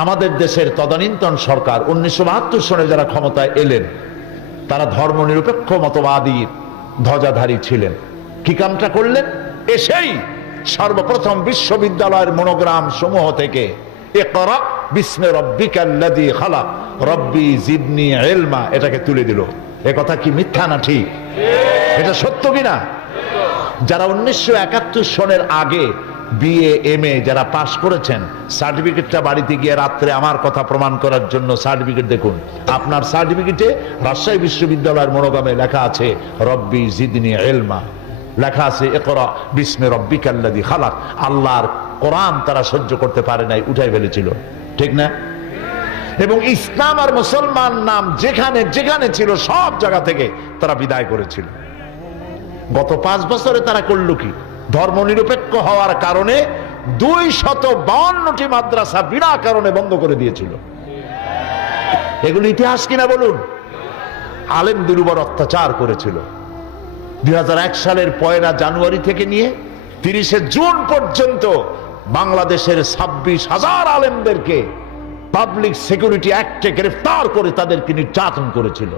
আমাদের দেশের তদানীন্তন সরকার 1972 সনে যারা ক্ষমতায় এলেন তারা ধর্মনিরপেক্ষ মতবাদী ধ্বজাধারী ছিলেন। কি কামটা করলেন? এসেই সর্বপ্রথম বিশ্ববিদ্যালয়ের মনোগ্রাম সমূহ থেকে ইকরা বিস্মি রাব্বিকাল্লাযী খালাক রব্বি জিদনি ইলমা এটাকে তুলে দিল। এ কথা কি মিথ্যা না ঠিক? এটা সত্য কিনা? যারা 1971 সনের আগে বিএ এমএ যারা পাশ করেছেন, সার্টিফিকেটটা বাড়িতে গিয়ে রাত্রে আমার কথা প্রমাণ করার জন্য সার্টিফিকেট দেখুন। আপনার সার্টিফিকেটে রাজশাহী বিশ্ববিদ্যালয়ের মনোগ্রামে লেখা আছে রব্বি জিদনি ইলমা, লেখা আছে ইকরা বিস্মি রাব্বিকাল্লাযী খালাক। আল্লাহর কোরআন তারা সহ্য করতে পারে নাই, উঠাই ফেলেছিল, ঠিক না? এবং ইসলাম আর মুসলমান নাম যেখানে যেখানে ছিল সব জায়গা থেকে তারা বিদায় করেছিল। গত 5 বছরে তারা করল কি? ধর্মনিরপেক্ষ হওয়ার কারণে 252টি মাদ্রাসা বিনা কারণে বন্ধ করে দিয়েছিল। এগুলো ইতিহাস কিনা বলুন? আলেমদের উপর অত্যাচার করেছিল। 2001 সালের 1 জানুয়ারি থেকে নিয়ে 30 জুন পর্যন্ত বাংলাদেশের 26,000 আলেমদেরকে পাবলিক সিকিউরিটি অ্যাক্টে গ্রেফতার করে তাদেরকে নির্যাতন করেছিল।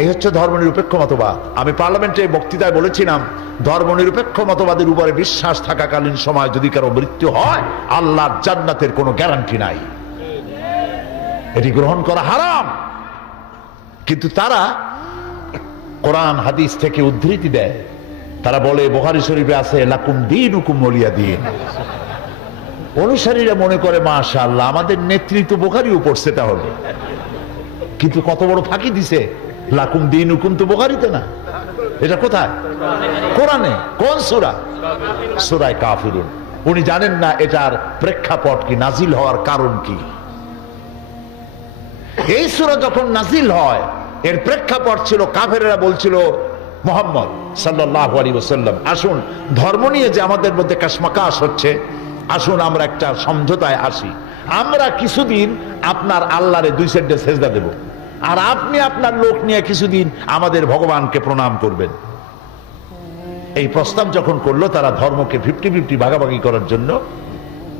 এই হচ্ছে ধর্মনিরপেক্ষ মতবাদ। আমি পার্লামেন্টে বক্তৃতায় বলেছিলাম, ধর্মনিরপেক্ষ মতবাদের উপরে বিশ্বাস থাকাকালীন সময় যদি কারো মৃত্যু হয়, আল্লাহর জান্নাতের কোনো গ্যারান্টি নাই, এটি গ্রহণ করা হারাম। কিন্তু তারা কোরআন হাদিস থেকে উদ্ধৃতি দেয়, তারা বলে বুখারী শরীফে আছে লাকুম দীনুকুম ওয়ালিয়া দীন। অনুসারীরা মনে করে মাশাআল্লাহ আমাদের নেতৃত্ব বুখারীও পড়ছে তাহলে, কিন্তু কত বড় ফাঁকি দিছে। লাকুম দীনুকুম তো বুখারীতে না, এটা কোথায়? কোরআনে। কোন সূরা? সূরা কাফিরুন। উনি জানেন না এটার প্রেক্ষাপট কি, নাজিল হওয়ার কারণ কি। এই সূরা যখন নাজিল হয় এর প্রেক্ষাপট ছিল কাফেররা বলছিল মুহাম্মদ সাল্লাল্লাহু আলাইহি ওয়াসাল্লাম আসুন, ধর্ম নিয়ে যে আমাদের মধ্যে কাশমাকাশ হচ্ছে, আসুন আমরা একটা সমঝোতায় আসি। আমরা কিছুদিন আপনার আল্লাহরে 2 সাইডে সেজদা দেব, আর আপনি আপনার লোক নিয়ে কিছুদিন আমাদের ভগবানকে প্রণাম করবেন। এই প্রস্তাব যখন করলো তারা ধর্মকে 50-50 ভাগাভাগি করার জন্য,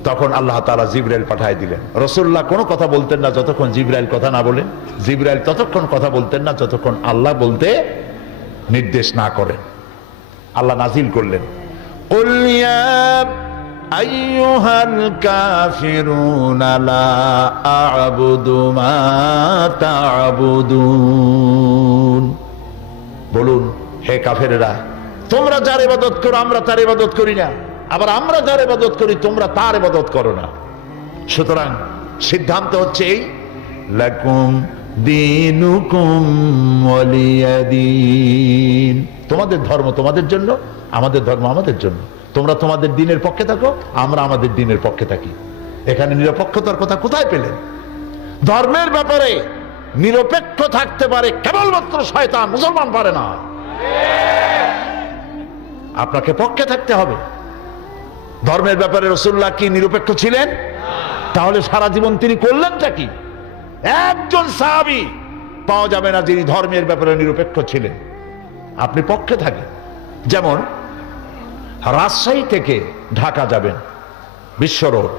তখন আল্লাহ তাআলা জিবরাইল পাঠিয়ে দিলেন। রাসূলুল্লাহ কোনো কথা বলতেন না যতক্ষণ জিবরাইল কথা না বলেন, জিবরাইল ততক্ষণ কথা বলতেন না যতক্ষণ আল্লাহ বলতে নির্দেশ না করেন। আল্লাহ নাজিল করলেন কুল ইয়া আইয়ুহাল কাফিরুনা লা আ'বুদু মা তা'বুদুন। বলুন হে কাফেরেরা, তোমরা যার ইবাদত করো আমরা তার ইবাদত করি না, আবার আমরা যার ইবাদত করি তোমরা তার ইবাদত করো না। সুতরাং সিদ্ধান্ত হচ্ছে এই, লাকুম দীনুকুম ওয়ালিয়া দীন। তোমাদের ধর্ম তোমাদের জন্য, আমাদের ধর্ম আমাদের জন্য। তোমরা তোমাদের দ্বীনের পক্ষে থাকো, আমরা আমাদের দ্বীনের পক্ষে থাকি। এখানে নিরপেক্ষতার কথা কোথায় পেলেন? ধর্মের ব্যাপারে নিরপেক্ষ থাকতে পারে কেবলমাত্র শয়তান, মুসলমান পারে না। আপনাকে পক্ষে থাকতে হবে। ধর্মের ব্যাপারে রাসূলুল্লাহ কি নিরপেক্ষ ছিলেন? তাহলে সারা জীবন তিনি করলেনটা কি? একজন সাহাবী পাওয়া যাবে না যিনি ধর্মের ব্যাপারে নিরপেক্ষ ছিলেন। আপনি পক্ষে থাকেন। যেমন রাজশাহী থেকে ঢাকা যাবেন, বিশ্ব রোড,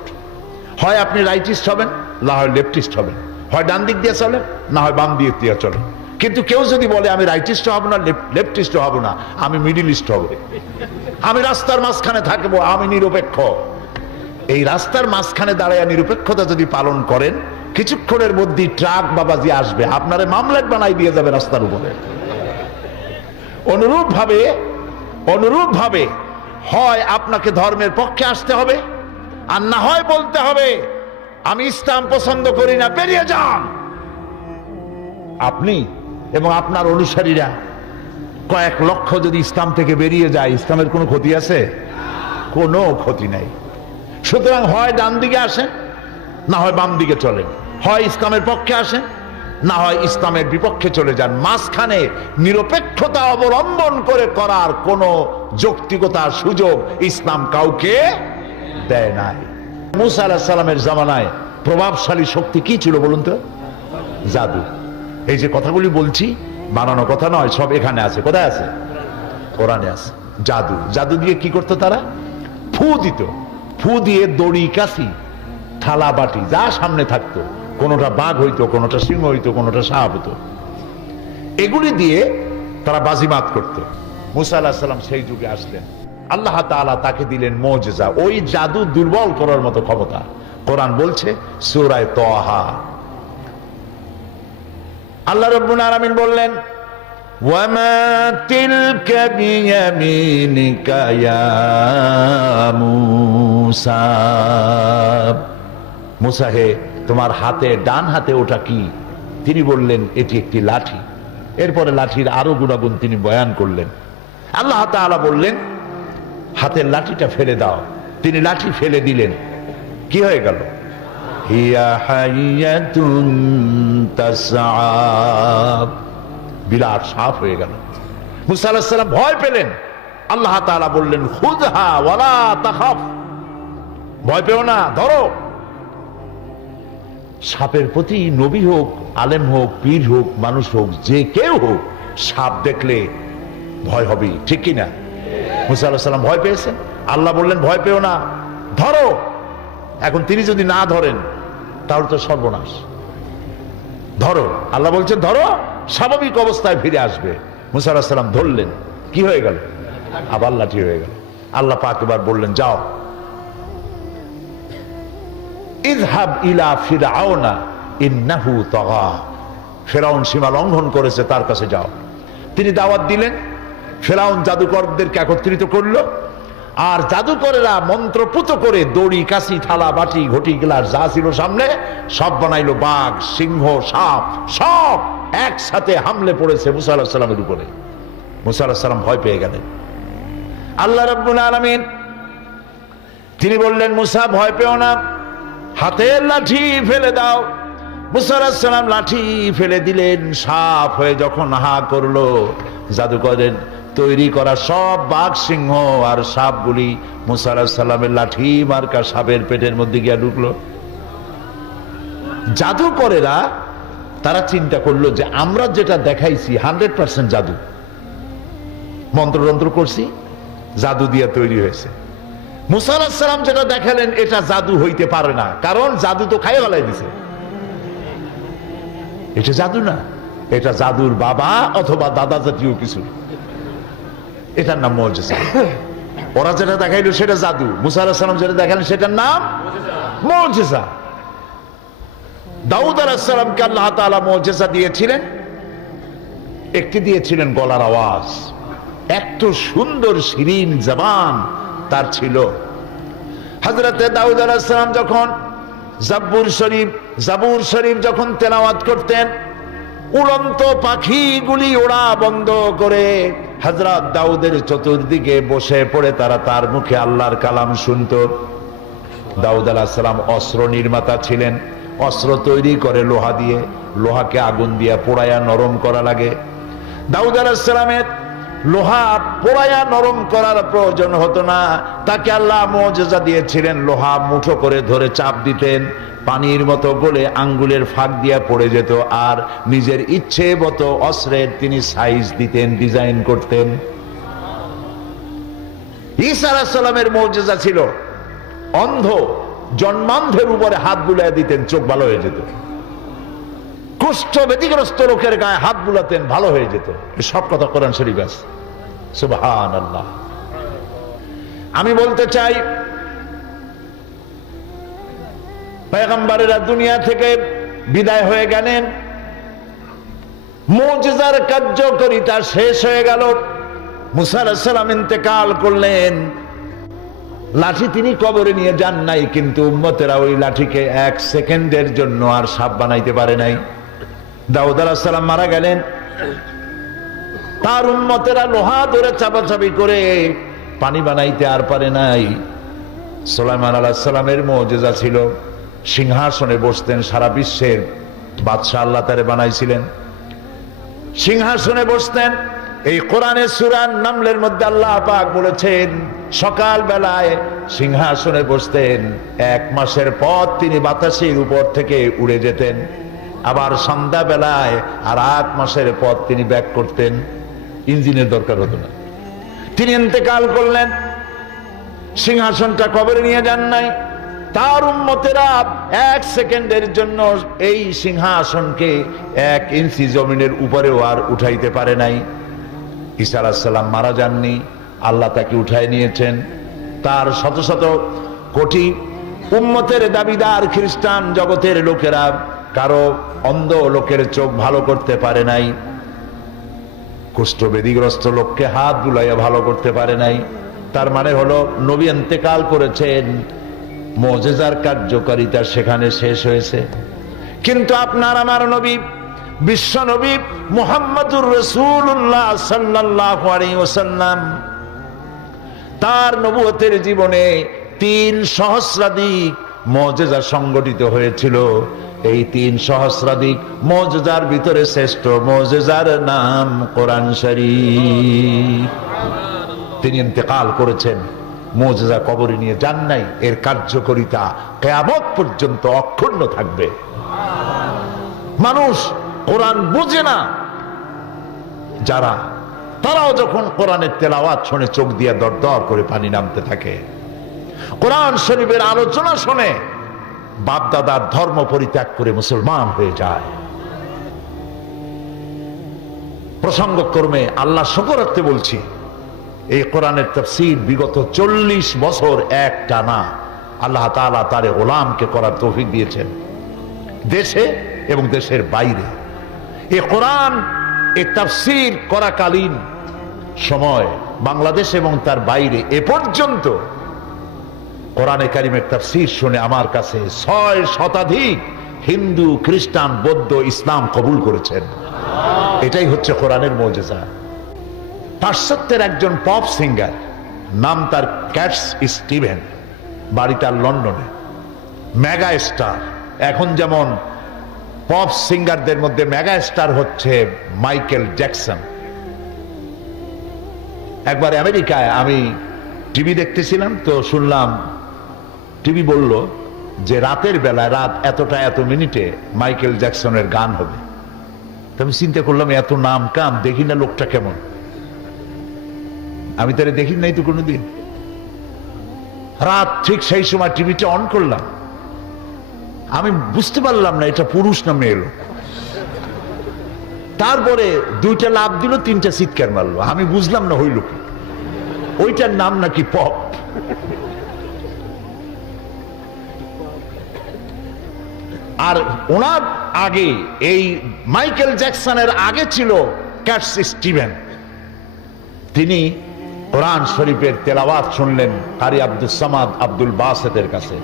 হয় আপনি রাইটিস্ট হবেন না হয় লেফটিস্ট হবেন, হয় ডান দিক দিয়ে চলেন না হয় বাম দিক দিয়ে চলেন। কিন্তু কেউ যদি বলে আমি রাইটিস্ট হব না লেফটিস্ট হব না, আমি মিডিলিস্ট হব, আমি রাস্তার মাঝখানে থাকবো, আমি নিরপেক্ষ, এই রাস্তার মাঝখানে দাঁড়ায় নিরপেক্ষতা যদি পালন করেন, কিছুক্ষণের মধ্যে ট্রাক বাবাজি আসবে, আপনারে মামলাট বানাই দিয়ে যাবে রাস্তার উপরে। অনুরূপ ভাবে হয় আপনাকে ধর্মের পক্ষে আসতে হবে, আর না হয় বলতে হবে আমি ইসলাম পছন্দ করি না, বেরিয়ে যান। আপনি এবং আপনার অনুসারীরা কয়েক লক্ষ যদি ইসলাম থেকে বেরিয়ে যায়, ইসলামের কোনো ক্ষতি আছে? কোনো ক্ষতি নাই। সুতরাং হয় ডান দিকে আসেন না হয় বাম দিকে চলেন, হয় ইসলামের পক্ষে আসেন না হয় ইসলামের বিপক্ষে চলে যান। মাঝখানে নিরপেক্ষতা অবলম্বন করে করার কোনো যৌক্তিকতার সুযোগ ইসলাম কাউকে দেয় নাই। মুসা আলাইহিস সালামের জামানায় প্রভাবশালী শক্তি কি ছিল বলুন তো? জাদু। এই যে কথাগুলি বলছি বানানো কথা নয়, সব এখানে আছে। কোথায় আছে? কোরআনে আছে। জাদু। জাদু দিয়ে কি করতো তারা? ফু দিত। ফু দিয়ে দড়ি কাশি থালা বাটি যা সামনে থাকতো, কোনোটা বাঘ হইতো, কোনোটা সিংহ হইতো, কোনোটা সাপ হতো, এগুলি দিয়ে তারা বাজিমাত করত। মুসা আলাইহিস সালাম সেই যুগে আসলেন, আল্লাহ তাআলা তাকে দিলেন মুজিজা, ওই জাদু দুর্বল করার মতো ক্ষমতা। কোরআন বলছে সূরা তাহা, আল্লাহ রাব্বুল আলামিন বললেন ওয়ামা তিলকা বিয়ামিনিকা ইয়া মূসা, মুসা হে তোমার হাতে, ডান হাতে ওটা কি? তিনি বললেন এটি একটি লাঠি। এরপরে লাঠির আরো গুণাগুণ তিনি বয়ান করলেন। আল্লাহ তাআলা বললেন হাতের লাঠিটা ফেলে দাও। তিনি লাঠি ফেলে দিলেন, কি হয়ে গেল? হিয়া হাইয়াতুন তাসআ, বিরাট সাপ হয়ে গেল। মুসা আলাইহিস সালাম ভয় পেলেন। আল্লাহ তাআলা বললেন খুযহা ওয়ালা তাখাফ, ভয় পেও না, ধরো। সাপের প্রতি নবী হোক, আলেম হোক, পীর হোক, মানুষ হোক, যে কেউ হোক, সাপ দেখলে ভয় হবে, ঠিক কিনা? মুসা আলাইহিস সালাম ভয় পেয়েছেন, আল্লাহ বললেন ভয় পেও না, ধরো। এখন তিনি যদি না ধরেন তাহলে তো সর্বনাশ। ধরো, আল্লাহ বলছেন ধরো, স্বাভাবিক অবস্থায় ফিরে আসবে। মুসা আলাইহিস সালাম ধরলেন, কি হয়ে গেল? আবার লাঠি হয়ে গেল। আল্লাহ পাক এবার বললেন যাও, ইযহাব ইলা ফিরআউনা ইন্নাহু তাগা, ফিরআউন সীমা লঙ্ঘন করেছে, তার কাছে যাও। তিনি দাওয়াত দিলেন। ফিরআউন জাদুকরদেরকে একত্রিত করলো, আর জাদুকরেরা মন্ত্রপুত করে দড়ি, কাশি, থালা, বাটি, ঘটি, গ্লাস যা ছিল সামনে সব বানাইলো বাঘ, সিংহ, সাপ, সব একসাথে হামলে পড়েছে মুসা আলাইহিস সালামের উপরে। মুসা আলাইহিস সালাম ভয় পেয়ে গেলেন। আল্লাহ রাব্বুল আলামিন তিনি বললেন মুসা ভয় পেও না, হাতের লাঠি ফেলে দাও। মুসা আলাইহিস সালাম লাঠি ফেলে দিলেন। সাপ হয়ে যখন হা করলো, জাদুকরের তৈরি করা সব বাঘ, সিংহ আর সাপগুলি মুসা আলাইহিস সালামের লাঠি মার্কা সাপের পেটের মধ্যে গিয়ে ঢুকলো। জাদুকরেরা তারা চিন্তা করলো যে আমরা যেটা দেখাইছি 100% জাদু, মন্ত্রতন্ত্র করছি, জাদু দিয়ে তৈরি হয়েছে। মুসা আলাইহিস সালাম যেটা দেখালেন এটা জাদু হইতে পারে না, কারণ জাদু তো খাইয়ে ফেলাই দিছে। এটা জাদু না, এটা জাদুর বাবা অথবা দাদা জাতীয় কিছু, এটার নাম মুজিজা। ওরা যেটা দেখাইলো সেটা জাদু, মুসা আলাইহিস সালাম যেটা দেখালেন সেটার নাম মুজিজা। দাউদ আলাইহিস সালামকে আল্লাহ তাআলা মুজিজা দিয়েছিলেন, একটি দিয়েছিলেন গলার আওয়াজ, এত সুন্দর শিরিন জবান তার ছিল। হযরতে দাউদ আলাইহিস সালাম যখন জাবুর শরীফ যখন তেলাওয়াত করতেন, উড়ন্ত পাখিগুলি ওড়া বন্ধ করে হযরত দাউদের চতুর্দিকে বসে পড়ে তারা তার মুখে আল্লাহর কালাম শুনতো। দাউদ আলাইহিস সালাম অস্ত্র নির্মাতা ছিলেন, অস্ত্র তৈরি করে লোহা দিয়ে, লোহাকে আগুন দিয়ে পোড়ায়া নরম করা লাগে। দাউদ আলাইহিস সালামের লোহা পোড়ায়া নরম করার প্রয়োজন হতো না, তাকে আল্লাহ মুজিজা দিয়েছিলেন। লোহা মুঠো করে ধরে চাপ দিতেন, পানির মতো গলে আঙ্গুলের ফাঁক দিয়া পড়ে যেত, আর নিজের ইচ্ছে মতো অস্ত্রের তিনি সাইজ দিতেন, ডিজাইন করতেন। ঈসা আলাইহিস সালামের মুজিজা ছিল অন্ধ, জন্মান্ধের উপরে হাত বুলাইয়া দিতেন, চোখ ভালো হয়ে যেত। কুষ্ঠ ব্যাধিগ্রস্ত লোকের গায়ে হাত বুলাতেন, ভালো হয়ে যেত। সব কথা কোরআন শরীফ আছে। সুবহানাল্লাহ। আমি বলতে চাই পয়গম্বরেরা দুনিয়া থেকে বিদায় হয়ে গেলেন, মুজিজার কার্যকারিতা শেষ হয়ে গেল। মুসা আলাইহিস সালাম ইন্তেকাল করলেন, লাঠি তিনি কবরে নিয়ে যান নাই, কিন্তু উম্মতেরা ওই লাঠিকে 1 সেকেন্ডের জন্য আর সাপ বানাইতে পারে নাই। দাউদ আলাইহিস সালাম মারা গেলেন, তার উম্মতেরা লোহা ধরে চাপাচাপি করে পানি বানাইতে আর পারে নাই। সুলাইমান আলাইহিস সালামের মুজিজা ছিল সিংহাসনে বসতেন, সারা বিশ্বের বাদশা আল্লাহ তারে বানাইছিলেন, সিংহাসনে বসতেন। এই কোরআনের সূরা নামলের মধ্যে আল্লাহ পাক বলেছেন সকাল বেলায় সিংহাসনে বসতেন, 1 মাসের পথ তিনি বাতাসের উপর থেকে উড়ে যেতেন, আবার সন্ধ্যা বেলায় আর 8 মাসের পথ তিনি ব্যাক করতেন, ইঞ্জিনের দরকার হতো না। তিনি ইন্তেকাল করলেন, সিংহাসনটা কবরে নিয়ে যান নাই। তার উম্মতেরা 1 সেকেন্ডের জন্য এই সিংহাসনকে 1 ইঞ্চি জমিনের উপরেও আর উঠাইতে পারে নাই। ঈসা আলাইহিস সালাম মারা যাননি, আল্লাহ তাকে উঠায় নিয়েছেন। তার শত শত কোটি উম্মতের দাবিদার খ্রিস্টান জগতের লোকেরা কারো অন্ধ লোকের চোখ ভালো করতে পারে নাই, কুষ্ঠবেদীগ্রস্ত লোককে হাত বুলাইয়া ভালো করতে পারে নাই। তার মানে হলো নবী ইন্তেকাল করেছেন, মুজিজার কার্যকারিতা সেখানে শেষ হয়েছে। কিন্তু আপনার আমার নবী, বিশ্ব নবী মুহাম্মদুর রাসূলুল্লাহ সাল্লাল্লাহু আলাইহি ওয়াসাল্লাম, তার নবুয়তের জীবনে 3 সহস্রাধিক মুজিজা সংগঠিত হয়েছিল। এই 3 সহস্রাধিক মুজিজার ভিতরে শ্রেষ্ঠ মুজিজার নাম কোরআন শরীফ। তিনি ইন্তেকাল করেছেন, মুজিজা কবরে নিয়ে যান নাই। এর কার্যকারিতা কিয়ামত পর্যন্ত অক্ষুণ্ণ থাকবে। মানুষ কোরআন বুঝে না যারা, তারাও যখন কোরআনের তেলাওয়াত শুনে চোখ দিয়ে দরদর করে পানি নামতে থাকে। কোরআন শরীফের আলোচনা শুনে বাপদাদার ধর্ম পরিত্যাগ করে মুসলমান হয়ে যায়। প্রসঙ্গক্রমে আল্লাহ শুকরাতে বলছি, এই কোরআনের তাফসীর বিগত 40 বছর একটানা আল্লাহ তাআলা তার গোলামকে করার তৌফিক দিয়েছেন, দেশে এবং দেশের বাইরে। এই কোরআন এই তাফসীর করাকালীন সময় বাংলাদেশ এবং তার বাইরে এ পর্যন্ত কোরআনে কারিমের তাফসীর শুনে আমার কাছে 6 শতাধিক হিন্দু, খ্রিস্টান, বৌদ্ধ, ইসলাম কবুল করেছেন। এটাই হচ্ছে কোরআনের মুজিজা। পাশ্চাত্যের একজন পপ সিঙ্গার, নাম তার ক্যাটস স্টিভেন, বাড়ি তার লন্ডনে, মেগা স্টার। এখন যেমন পপ সিঙ্গারদের মধ্যে মেগা স্টার হচ্ছে মাইকেল জ্যাকসন। একবার আমেরিকায় আমি টিভি দেখতেছিলাম, তো শুনলাম টিভি বলল যে রাতের বেলায় রাত এতটা এত মিনিটে মাইকেল জ্যাকসনের গান হবে। তো আমি চিন্তা করলাম, এত নাম কাম, দেখি না লোকটা কেমন। আমি তারে দেখি নাই তো কোনোদিন। রাত ঠিক সেই সময় টিভিটা অন করলাম, আমি বুঝতে পারলাম না এটা পুরুষ না মেয়ে লোক। তারপরে 2টা লাফ দিল, 3টা চিৎকার মারলো, আমি বুঝলাম না হইল কি। ওইটার নাম নাকি পপ। আর ওনার আগে, এই মাইকেল জ্যাকসনের আগে ছিল ক্যাটস স্টিভেন। তিনি কোরআন শরীফের তেলাওয়াত শুনলেন কারি আব্দুল সামাদ আব্দুল বাসেতের কাছে।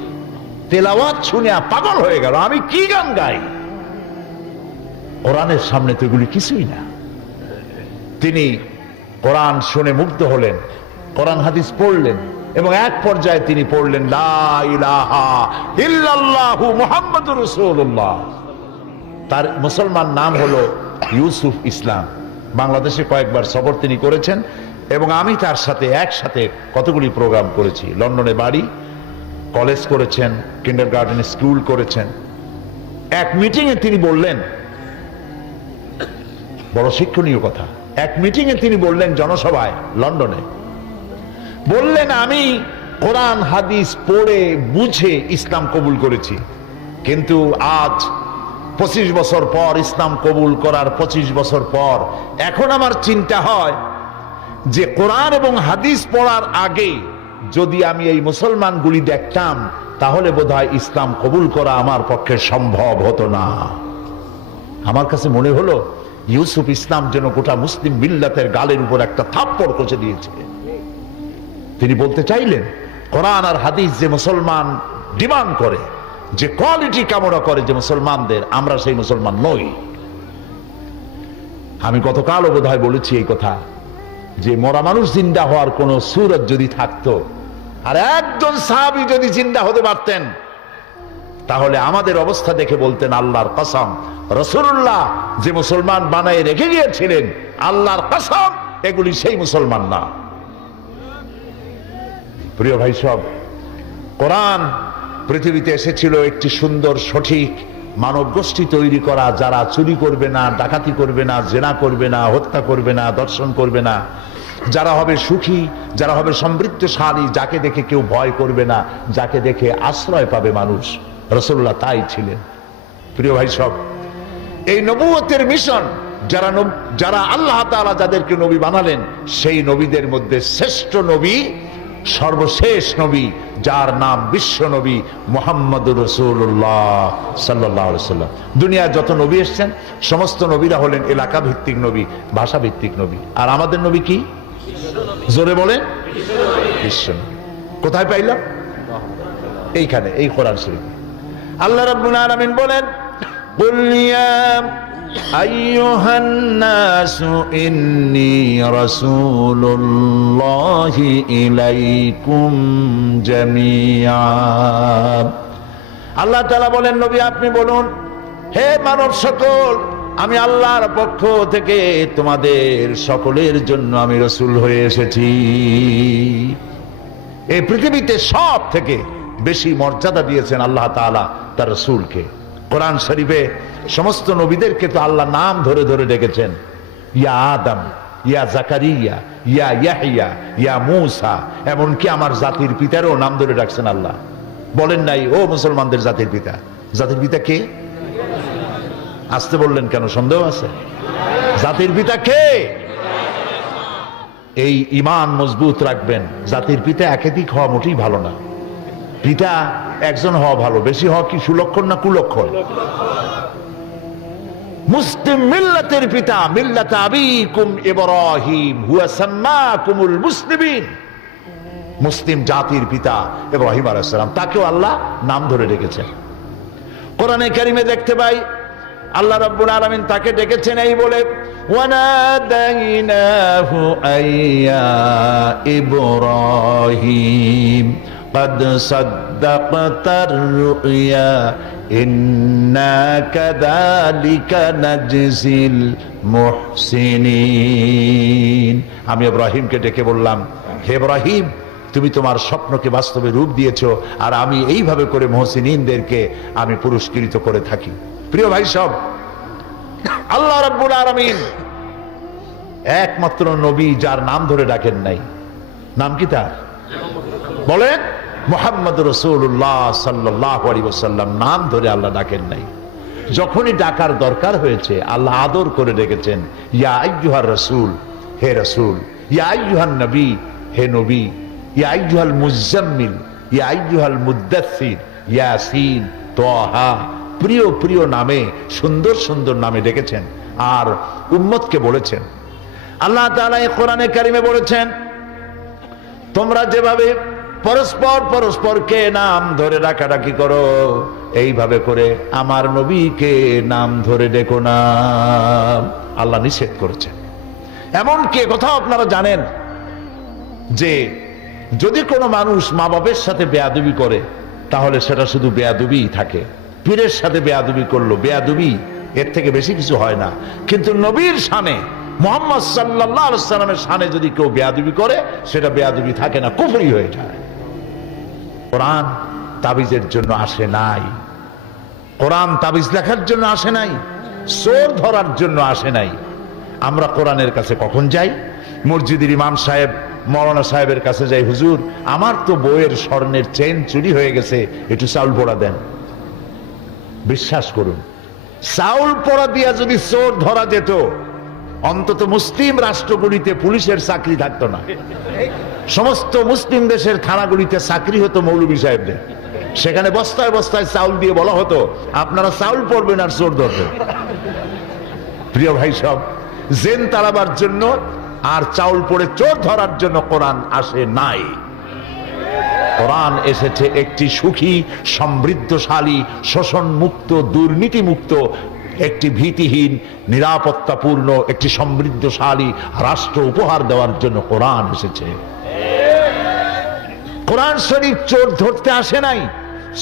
তেলাওয়াত শুনে পাগল হয়ে গেল, আমি কি গান গাই, কোরআনের সামনে তো এগুলি কিছুই না। তিনি কোরআন শুনে মুগ্ধ হলেন, কোরআন হাদিস পড়লেন এবং এক পর্যায়ে তিনি পড়লেন লা ইলাহা ইল্লাল্লাহু মুহাম্মাদুর রাসূলুল্লাহ। তার মুসলমান নাম হলো ইউসুফ ইসলাম। বাংলাদেশে কয়েকবার সফর তিনি করেছেন এবং আমি তার সাথে একসাথে কতগুলি প্রোগ্রাম করেছি। লন্ডনে বাড়ি, কলেজ করেছেন, কিন্ডারগার্টেন স্কুল করেছেন। এক মিটিংয়ে তিনি বললেন, বড় শিক্ষণীয় কথা, এক মিটিংয়ে তিনি বললেন জনসভায় লন্ডনে, বললেন আমি কোরআন হাদিস পড়ে বুঝে ইসলাম কবুল করেছি, কিন্তু আজ 25 বছর পর, ইসলাম কবুল করার 25 বছর পর এখন আমার চিন্তা হয় যে কোরআন এবং হাদিস পড়ার আগে যদি আমি এই মুসলমানগুলি দেখতাম তাহলে বোধহয় ইসলাম কবুল করা আমার পক্ষে সম্ভব হতো না। আমার কাছে মনে হলো ইউসুফ ইসলাম যেন গোটা মুসলিম মিল্লাতের গালের উপর একটা থাপ্পড় কষে দিয়েছে। তিনি বলতে চাইলেন কোরআন আর হাদিস যে মুসলমান ডিমান্ড করে, যে কোয়ালিটি কামনা করে যে মুসলমানদের, আমরা সেই মুসলমান নই। আমি গতকালও বোধহয় বলেছি এই কথা যে মরা মানুষ জিন্দা হওয়ার কোন সুরত যদি থাকতো আর একজন সাহাবী যদি জিন্দা হতে পারতেন তাহলে আমাদের অবস্থা দেখে বলতেন আল্লাহর কসম, রাসূলুল্লাহ যে মুসলমান বানায় রেখে গিয়েছিলেন আল্লাহর কসম এগুলি সেই মুসলমান না। প্রিয় ভাই সব, কোরআন পৃথিবীতে এসেছিল একটি সুন্দর সঠিক মানব গোষ্ঠী তৈরি করা, যারা চুরি করবে না, ডাকাতি করবে না, জেনা করবে না, হত্যা করবে না, দর্শন করবে না, যারা হবে সুখী, যারা হবে সমৃদ্ধশালী, যাকে দেখে কেউ ভয় করবে না, যাকে দেখে আশ্রয় পাবে মানুষ। রাসূলুল্লাহ তাই ছিলেন। প্রিয় ভাই সব, এই নবুয়তের মিশন যারা আল্লাহ তাআলা যাদেরকে নবী বানালেন, সেই নবীদের মধ্যে শ্রেষ্ঠ নবী, সর্বশেষ নবী, যার নাম বিশ্ব নবী মুহাম্মদুর রাসূলুল্লাহ সাল্লাল্লাহু আলাইহি ওয়াসাল্লাম। দুনিয়ার যত নবী এসেছেন সমস্ত নবীরা হলেন এলাকা ভিত্তিক নবী, ভাষা ভিত্তিক নবী। আর আমাদের নবী কি? জোরে বলেন, বিশ্ব নবী। কোথায় পাইলাম? এইখানে, এই কোরআন শরীফ। আল্লাহ রাব্বুল আলামিন বলেন, কুল ইয়া আইয়ুহান নাসু ইন্নী রাসূলুল্লাহি ইলাইকুম জামিআ। আল্লাহ তাআলা বলেন, নবী আপনি বলুন, হে মানব সকল, আমি আল্লাহর পক্ষ থেকে তোমাদের সকলের জন্য আমি রাসূল হয়ে এসেছি। এই পৃথিবীতে সব থেকে বেশি মর্যাদা দিয়েছেন আল্লাহ তাআলা তার রাসূলকে। কোরআন শরীফে সমস্ত নবীদেরকে তো আল্লাহ নাম ধরে ধরে ডেকেছেন। ইয়া আদম, ইয়া জাকারিয়া, ইয়া ইয়াহইয়া, ইয়া মূসা, এমনকি আমার জাতির পিতারও নাম ধরে ডাকছেন আল্লাহ। বলেন নাই, ও মুসলমানদের জাতির পিতা। জাতির পিতা কে? আসতে বললেন কেন? সন্দেহ আছে? জাতির পিতা কে? এই ঈমান মজবুত রাখবেন। জাতির পিতা একাধিক হওয়া মোটেই ভালো না। পিতা একজন হওয়া ভালো, বেশি হওয়া কি সুলক্ষণ না কুলক্ষণ? মুসলিম মিল্লাতের পিতা, মিল্লাত আবিকুম ইব্রাহিম হুয়া সাম্মাকুমুল মুসলিমিন। মুসলিম জাতির পিতা ইব্রাহিম আলাইহিস সালাম, তাকেও আল্লাহ নাম ধরে ডেকেছেন। কোরআনে কারিমে দেখতে পাই আল্লাহ রাব্বুল আলামিন তাকে ডেকেছেন এই বলে, ওয়ানাদাইনাহু আইয়া ইব্রাহিম قد صدقت الرؤيا إنا كذلك نجزي المحسنين। আমি ইব্রাহিমকে ডেকে বললাম, হে ইব্রাহিম, তুমি তোমার স্বপ্নকে বাস্তবে রূপ দিয়েছো, আর আমি এইভাবে করে মুহসিনিনদেরকে আমি পুরস্কৃত করে থাকি। প্রিয় ভাই সব, আল্লাহ রাব্বুল আলামিন একমাত্র নবী যার নাম ধরে ডাকেন নাই। নাম কি তার? বলেন, মুহাম্মদুর রাসূলুল্লাহ সাল্লাল্লাহু আলাইহি ওয়াসাল্লাম নাম ধরে আল্লাহ ডাকেন নাই। যখনই ডাকার দরকার হয়েছে আল্লাহ আদর করে ডেকেছেন, ইয়া আইয়ুহার রাসূল, হে রাসূল, ইয়া আইয়ুহান নবী, হে নবী, ইয়া আইয়ুহাল মুজাম্মিল, ইয়া আইয়ুহাল মুদ্দাসসির, ইয়াসিন, তাহা, প্রিয় প্রিয় নামে, সুন্দর সুন্দর নামে ডেকেছেন আর উম্মতকে বলেছেন। আল্লাহ তাআলা এই কোরআনে কারিমে বলেছেন, তোমরা যেভাবে পরস্পর পরস্পরকে নাম ধরে ডাকাডাকি করো, এইভাবে করে আমার নবীকে নাম ধরে ডেকো না। আল্লাহ নিষেধ করেছেন। এমনকি কোথাও আপনারা জানেন যে যদি কোনো মানুষ মা বাপের সাথে বেয়াদবি করে তাহলে সেটা শুধু বেয়াদবিই থাকে। পীরের সাথে বেয়াদবি করলো বেয়াদবি, এর থেকে বেশি কিছু হয় না। কিন্তু নবীর শানে, মুহাম্মদ সাল্লাল্লাহু আলাইহি ওয়াসাল্লামের শানে যদি কেউ বেয়াদবি করে সেটা বেয়াদবি থাকে না, কুফরি হয়ে যায়। কোরআন তাবিজের জন্য আসে নাই, কোরআন তাবিজ লেখার জন্য আসে নাই, চোর ধরার জন্য আসে নাই। আমরা কোরআনের কাছে কখন যাই? মসজিদের ইমাম সাহেব, মৌলানা সাহেবের কাছে যাই, হুজুর আমার তো বউয়ের স্বর্ণের চেন চুরি হয়ে গেছে, একটু চাউল পোড়া দেন। বিশ্বাস করুন, চাউল পোড়া দিয়া যদি চোর ধরা যেত, অন্তত মুসলিম রাষ্ট্রগুলিতে পুলিশের চাকরি থাকতো না। সমস্ত মুসলিম দেশের থানাগুলিতে চাকরি হতো মৌলভী সাহেবদের। সেখানে বস্তায় বস্তায় চাউল দিয়ে বলা হতো, আপনারা চাউল পড়বেন আর চোর ধরবেন। প্রিয় ভাই সব, জেন তাড়াবার জন্য আর চাউল পড়ে চোর ধরার জন্য কোরআন আসে নাই। কোরআন এসেছে একটি সুখী, সমৃদ্ধশালী, শোষণ মুক্ত, দুর্নীতি মুক্ত, একটি ভীতিহীন, নিরাপত্তাপূর্ণ, একটি সমৃদ্ধশালী রাষ্ট্র উপহার দেওয়ার জন্য কোরআন এসেছে। কোরআন শরীফ চোর ধরতে আসে নাই,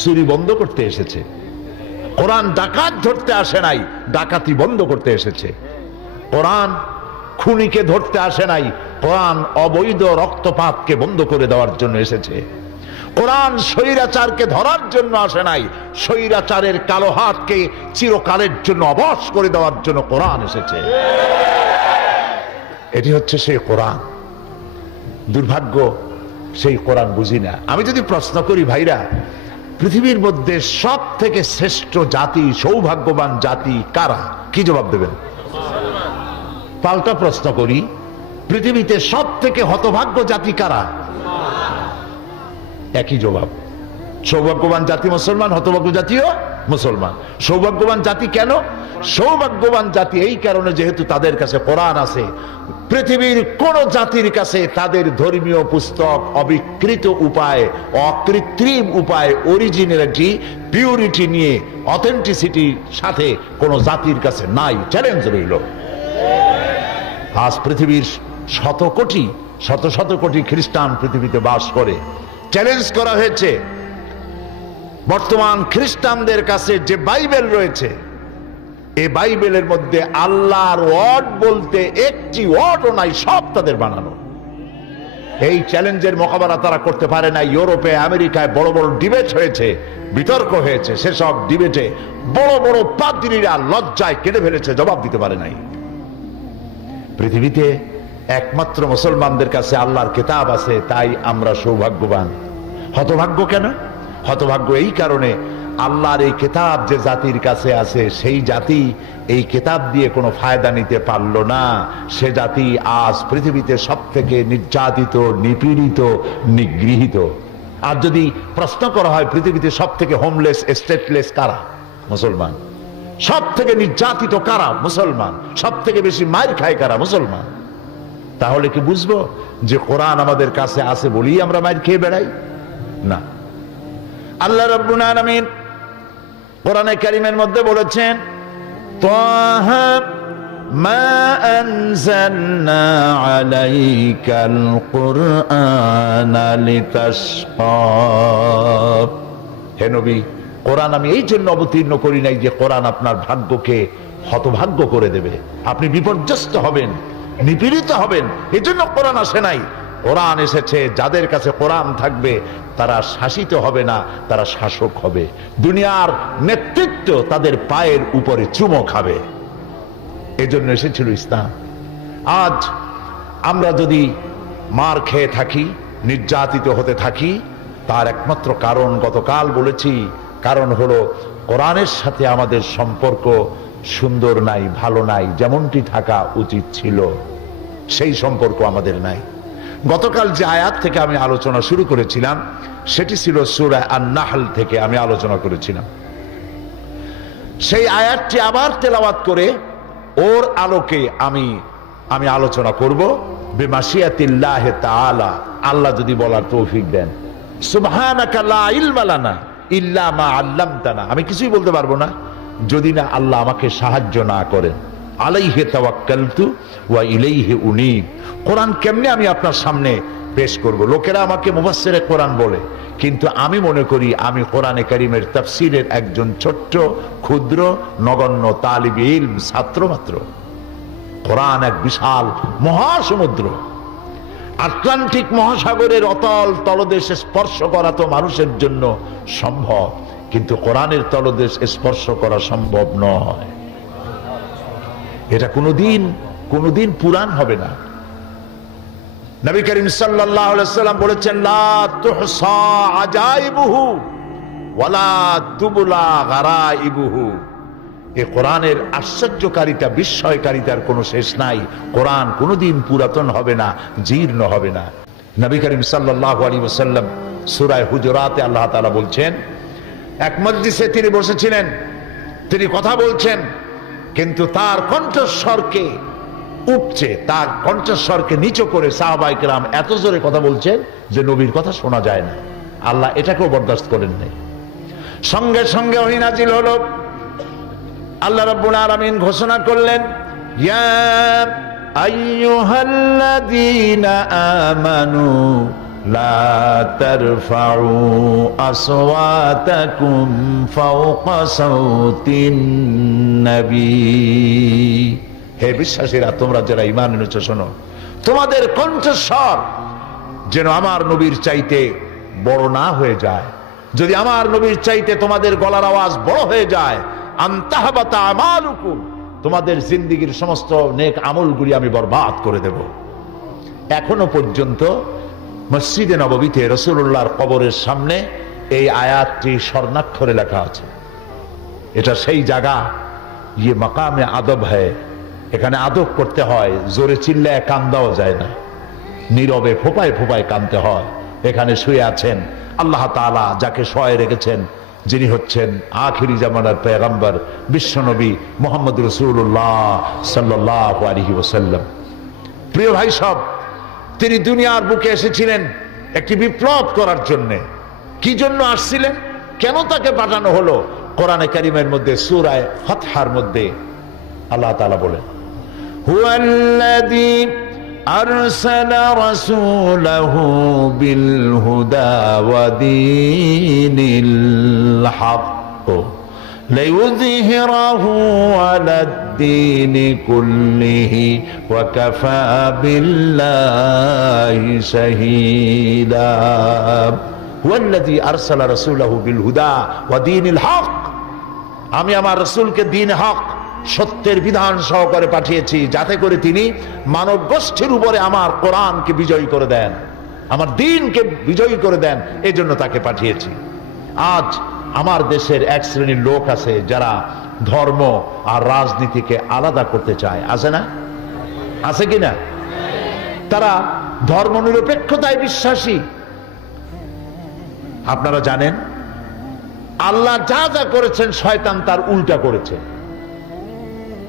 চুরি বন্ধ করতে এসেছে। কোরআন ডাকাত ধরতে আসে নাই, ডাকাতি বন্ধ করতে এসেছে। কোরআন খুনিকে ধরতে আসে নাই, কোরআন অবৈধ রক্তপাতকে বন্ধ করে দেওয়ার জন্য এসেছে। কোরআন স্বৈরাচারকে ধরার জন্য আসে নাই, স্বৈরাচারের কালো হাতকে চিরকালের জন্য অবশ করে দেওয়ার জন্য কোরআন এসেছে। এটি হচ্ছে সেই কোরআন। দুর্ভাগ্য, সেই কোরআন বুঝি না। আমি যদি প্রশ্ন করি, ভাইরা, পৃথিবীর মধ্যে সব থেকে শ্রেষ্ঠ জাতি, সৌভাগ্যবান জাতি কারা? কি জবাব দেবেন? পাল্টা প্রশ্ন করি, পৃথিবীতে সব থেকে হতভাগ্য জাতি কারা? একই জবাব, সৌভাগ্যবান জাতি মুসলমান, হতভাগ্য জাতিও মুসলমান। সৌভাগ্যবান জাতি কেন? সৌভাগ্যবান জাতি এই কারণে, যেহেতু তাদের কাছে কোরআন আছে। পৃথিবীর কোন জাতির কাছে তাদের ধর্মীয় পুস্তক অবিকৃত উপায়ে, অকৃত্রিম উপায়ে, অরিজিনালিটি, পিউরিটি নিয়ে, অথেন্টিসিটির সাথে কোন জাতির কাছে নাই। চ্যালেঞ্জ রইল। আজ পৃথিবীর শত কোটি খ্রিস্টান পৃথিবীতে বাস করে। চ্যালেঞ্জ করা হয়েছে, বর্তমান খ্রিস্টানদের কাছে যে বাইবেল রয়েছে, এই বাইবেলের মধ্যে আল্লাহর ওয়ার্ড বলতে একটি ওয়ার্ডও নাই, সব তাদের বানানো। এই চ্যালেঞ্জের মোকাবেলা তারা করতে পারে না। ইউরোপে, আমেরিকায় বড় বড় ডিবেট হয়েছে, বিতর্ক হয়েছে, সেসব ডিবেটে বড় বড় পাদ্রীরা লজ্জায় কেঁদে ফেলেছে, জবাব দিতে পারে নাই। পৃথিবীতে একমাত্র মুসলমানদের কাছে আল্লাহর কিতাব আছে, তাই আমরা সৌভাগ্যবান। হতভাগ্য কেন? হতভাগ্য এই কারণে, আল্লাহর এই কিতাব যে জাতির কাছে আছে, সেই জাতি এই কিতাব দিয়ে কোনো ফায়দা নিতে পারল না। সে জাতি আজ পৃথিবীতে সব থেকে নির্যাতিত, নিপীড়িত, নিগৃহীত। আর যদি প্রশ্ন করা হয় পৃথিবীতে সব থেকে হোমলেস, স্টেটলেস কারা? মুসলমান। সব থেকে নির্যাতিত কারা? মুসলমান। সব থেকে বেশি মার খায় কারা? মুসলমান। তাহলে কি বুঝবো যে কোরআন আমাদের কাছে আছে বলেই আমরা মার খেয়ে বেড়াই? না। আল্লাহ রাব্বুল আলামিন কোরআনে কারীমের মধ্যে বলেছেন, তাহা মা আনজালনা আলাইকাল কুরআনা লিতাশকা। হে নবী, কোরআন আমি এই জন্য অবতীর্ণ করি নাই যে কোরআন আপনার ভাগ্যকে হতভাগ্য করে দেবে, আপনি বিপর্যস্ত হবেন, নিপীড়িত হবেন, এই জন্য কোরআন আসে নাই। কোরআন এসেছে যাদের কাছে কোরআন থাকবে তারা শাসিত হবে না, তারা শাসক হবে। দুনিয়ার নেতৃত্ব তাদের পায়ের উপরে চুমো খাবে। এজন্য এসেছিল ইসলাম। আজ আমরা যদি মার খেয়ে থাকি, নির্যাতিত হতে থাকি, তার একমাত্র কারণ গতকাল বলেছি, কারণ হলো কোরআনের সাথে আমাদের সম্পর্ক সুন্দর নাই, ভালো নাই, যেমনটি থাকা উচিত ছিল সেই সম্পর্ক আমাদের নাই। গতকাল যে আয়াত থেকে আমি আলোচনা শুরু করেছিলাম সেটি ছিল সূরা আন-নাহল থেকে আমি আলোচনা করেছিলাম। সেই আয়াতটি আবার তেলাওয়াত করে ওর আলোকে আমি আলোচনা করব। বিমাশিয়াতিল্লাহ তাআলা, আল্লাহ যদি বলার তৌফিক দেন। সুবহানাকা লা ইলমা লানা ইল্লা মা আল্লামতানা, আমি কিছুই বলতে পারবো না যদি না আল্লাহ আমাকে সাহায্য না করেন। আলাইহি তাওয়াক্কালতু ওয়া ইলাইহি উনীব। কোরআন কেমনে আমি আপনার সামনে পেশ করব? লোকেরা আমাকে মুফাসসিরে কোরআন বলে, কিন্তু আমি মনে করি আমি কোরআনে কারীমের তাফসীরের একজন ছোট্ট, ক্ষুদ্র, নগণ্য তালিবে ইলম, ছাত্র মাত্র। কোরআন এক বিশাল মহাসমুদ্র। আটলান্টিক মহাসাগরের অতল তলদেশে স্পর্শ করা তো মানুষের জন্য সম্ভব, কিন্তু কোরআনের তলদেশ স্পর্শ করা সম্ভব নয়। এটা কোনোদিন পুরাণ হবে না। নবী করিম সাল্লাল্লাহু আলাইহি ওয়াসাল্লাম বলেছেন, লা তুহসা আজাইবুহু ওয়ালা তুবলা গারাইবুহু। এই কোরআনের আশ্চর্যকারিতা, বিস্ময়কারিতার কোনো শেষ নাই। কোরআন কোনোদিন পুরাতন হবে না, জীর্ণ হবে না। নবী করিম সাল্লাল্লাহু আলাইহি ওয়াসাল্লাম সূরা হুজুরাতে আল্লাহ তাআলা বলছেন, এক মজলিসে তিনি বসেছিলেন, তিনি কথা বলছেন, কিন্তু তার কণ্ঠস্বরকে উপচে, তার কণ্ঠস্বরকে নিচু করে সাহাবায়ে কেরাম এত জোরে কথা বলছেন যে নবীর কথা শোনা যায় না। আল্লাহ এটাকেও বরদাস্ত করেন নাই। সঙ্গে সঙ্গে ওহী নাজিল হলো। আল্লাহ রাব্বুল আলামিন ঘোষণা করলেন, ইয়া আইয়ুহাল্লাযীনা আমানু লা তারফাউ আসওয়াতাকুম ফাওকা সাওতিন নবী। হে বিশ্বাসীরা, তোমরা যারা ঈমান এনেছো শোনো, তোমাদের কণ্ঠস্বর যেন আমার নবীর চাইতে বড় না হয়ে যায়। যদি আমার নবীর চাইতে তোমাদের গলার আওয়াজ বড় হয়ে যায়, আনতাহবাতা আমালুকুম, তোমাদের জিন্দেগীর সমস্ত নেক আমলগুলি আমি বরবাদ করে দেব। এখনো পর্যন্ত মসজিদে নববীতে রাসূলুল্লাহর কবরের সামনে এই আয়াতটি স্বর্ণাক্ষরে লেখা আছে। এটা সেই জায়গা, ইয়ে মাকামে আদব হয়, এখানে আদব করতে হয়, জোরে চিল্লায় কান্দাও যায় না, নীরবে ফোপায় ফোপায় কাঁদতে হয়। এখানে শুয়ে আছেন আল্লাহ তাআলা যাকে শয়ে রেখেছেন, যিনি হচ্ছেন আখিরি জামানার পয়গম্বর বিশ্বনবী মুহাম্মদ রাসূলুল্লাহ সাল্লাল্লাহু আলাইহি ওয়াসাল্লাম। প্রিয় ভাই সব, তিনি দুনিয়ার বুকে এসেছিলেন একটি বিপ্লব করার জন্য। কি জন্য আসছিলেন, কেন তাকে পাঠানো হলো? কোরআনে কারীমের মধ্যে সূরা ফাতহার মধ্যে আল্লাহ তাআলা বলেন, হুয়াল্লাযী আরসালা রাসূলাহু বিল হুদা ওয়া দীনিল হক লিইয়ুযহিরাহু আলাদ-দীনি কুল্লিহি ওয়া কাফা বিল্লাহি শাহীদা। হুয়াল্লাযী আরসালা রাসূলাহু বিল হুদা ওয়া দীনিল হক, আমি আমার রাসূলকে দ্বীন হক, সত্যের বিধান সহকারে পাঠিয়েছি, যাতে করে তিনি মানব গোষ্ঠীর উপরে আমার কোরআনকে বিজয়ী করে দেন, আমার দ্বীনকে বিজয়ী করে দেন। এই জন্য তাকে পাঠিয়েছি। আজ আমার দেশের এক শ্রেণীর লোক আছে যারা ধর্ম আর রাজনীতিকে আলাদা করতে চায়, আছে না? আছে কিনা? তারা ধর্মনিরপেক্ষতায় বিশ্বাসী। আপনারা জানেন আল্লাহ যা যা করেছেন শয়তান তার উল্টা করেছে,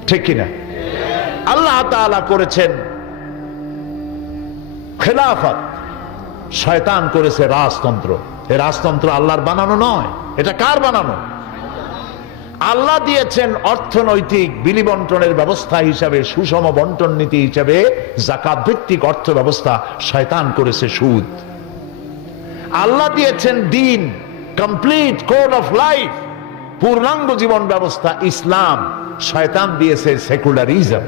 ঠিক কিনা? আল্লাহ তাআলা করেছেন খেলাফত, শয়তান করেছে রাজতন্ত্র। এই রাজতন্ত্র আল্লাহর বানানো নয়, এটা কার বানানো? আল্লাহ দিয়েছেন অর্থনৈতিক বিলি বন্টনের ব্যবস্থা হিসাবে, সুষম বন্টন নীতি হিসাবে যাকাত ভিত্তিক অর্থ ব্যবস্থা, শয়তান করেছে সুদ। আল্লাহ দিয়েছেন দ্বীন, কমপ্লিট কোড অফ লাইফ, পূর্ণাঙ্গ জীবন ব্যবস্থা ইসলাম। শয়তান দিয়েছে সেকুলারিজম,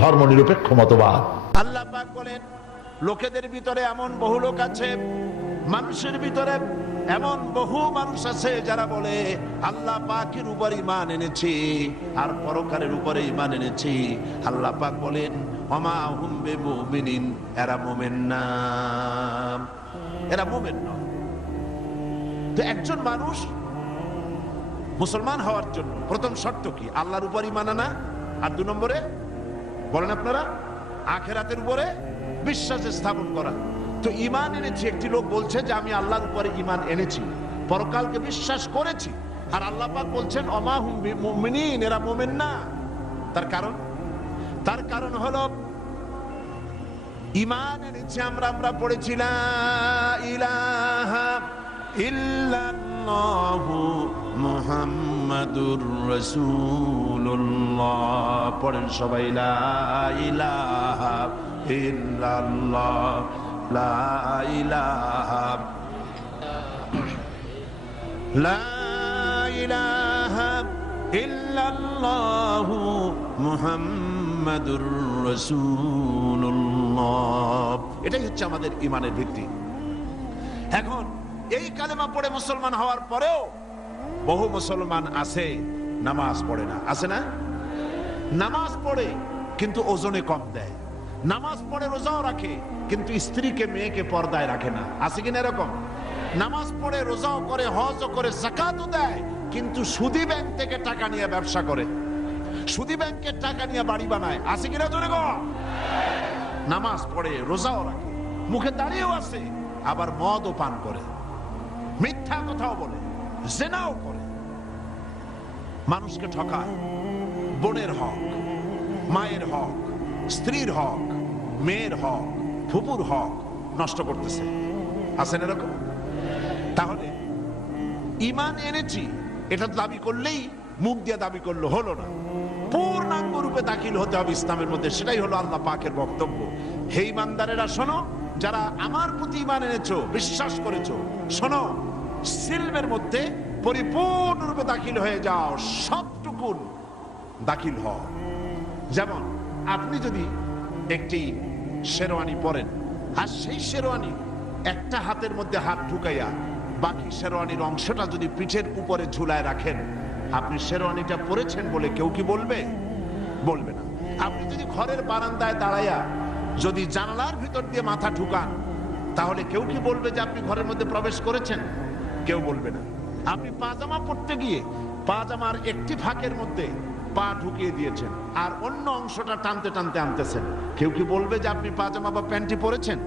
ধর্মনিরপেক্ষ মতবাদ। আল্লাহ পাক বলেন, লোকেদের ভিতরে এমন বহু লোক আছে, মানুষের ভিতরে এমন বহু মানুষ আছে যারা বলে আল্লাহ পাকের উপর ঈমান এনেছি আর পরকালের উপরে ঈমান এনেছি। আল্লাহ পাক বলেন, ওমা হুম বিমুমিনিন, এরা মুমিন না, এরা মুমিন নয়। তো একজন মানুষ মুসলমান হওয়ার জন্য প্রথম শর্ত কি? আল্লাহর উপর ঈমান আনা, আর 2 নম্বরে বলেন আপনারা আখিরাতের উপরে বিশ্বাস স্থাপন করা। তো ঈমান এনেছি, একটি লোক বলছে যে আমি আল্লাহর উপরে ঈমান এনেছি, পরকালকে বিশ্বাস করেছি, আর আল্লাহ পাক বলছেন ওমা হুম বিমুমিনিন, এরা মুমিন না। তার কারণ হলো ঈমান এনেছি আমরা পড়েছি লা ইলাহা ইল্লাল্লাহু মুহাম্মাদুর রাসূলুল্লাহ। পড়েন সবাই লা ইলাহা ইল্লাল্লাহ, লা ইলাহা, লা ইলাহা ইল্লাল্লাহু মুহাম্মাদুর রাসূলুল্লাহ। এটাই হচ্ছে আমাদের ঈমানের ভিত্তি। এখন এই কালেমা পড়ে মুসলমান হওয়ার পরেও বহু মুসলমান আছে নামাজ পড়ে না, আছে না? নামাজ পড়ে কিন্তু ওজনে কম দেয়, নামাজ পড়ে রোজাও রাখে কিন্তু স্ত্রীকে মেয়েকে পর্দায় রাখে না, আছে কিনা এরকম? নামাজ পড়ে রোজাও করে, হজও করে, যাকাতও দেয়, কিন্তু সুদী ব্যাংক থেকে টাকা নিয়ে ব্যবসা করে, সুদী ব্যাংকের টাকা নিয়ে বাড়ি বানায়, আছে কিনা জোরে গো? নামাজ পড়ে রোজাও রাখে, মুখে দাঁড়িয়েও আছে, আবার মদও পান করে, মিথ্যা কথাও বলে, জিনাও করে, মানুষকে ঠকায়, বোনের হক, মায়ের হক, স্ত্রীর হক, মেয়ের হক, ফুপুর হক নষ্ট করতেছে, আছেন এরকম? তাহলে ঈমান এনেছি এটা দাবি করলেই, মুখ দিয়ে দাবি করলে হলো না, পূর্ণাঙ্গ রূপে দাখিল হতে হবে ইসলামের মধ্যে। সেটাই হলো আল্লাহ পাকের বক্তব্য। হে ঈমানদারেরা শোনো, যারা আমার প্রতি ঈমান এনেছো, বিশ্বাস করেছো, শোনো, সিলমের মধ্যে পরিপূর্ণরূপে দাখিল হয়ে যাও, সবটুকুন দাখিল হও। যেমন আপনি যদি একটি শেরওয়ানি পরেন, আর সেই শেরওয়ানি একটা হাতের মধ্যে হাত ঢুকাইয়া বাকি শেরওয়ানির অংশটা যদি পিঠের উপরে ঝুলায় রাখেন, আপনি শেরওয়ানিটা পরেছেন বলে কেউ কি বলবে? বলবে না। আপনি যদি ঘরের বারান্দায় দাঁড়াইয়া যদি জানালার ভিতর দিয়ে মাথা ঢুকান, তাহলে কেউ কি বলবে যে আপনি ঘরের মধ্যে প্রবেশ করেছেন? কেউ বলবে না। আপনি পাজামা পরতে গিয়ে পাজামার একটি ফাঁকের মধ্যে পা ঢুকিয়ে দিয়েছেন আর অন্য অংশটা টানতে টানতে আনতেছেন, কেউ কি বলবে যে আপনি পাজামা বা প্যান্টি পরেছেন?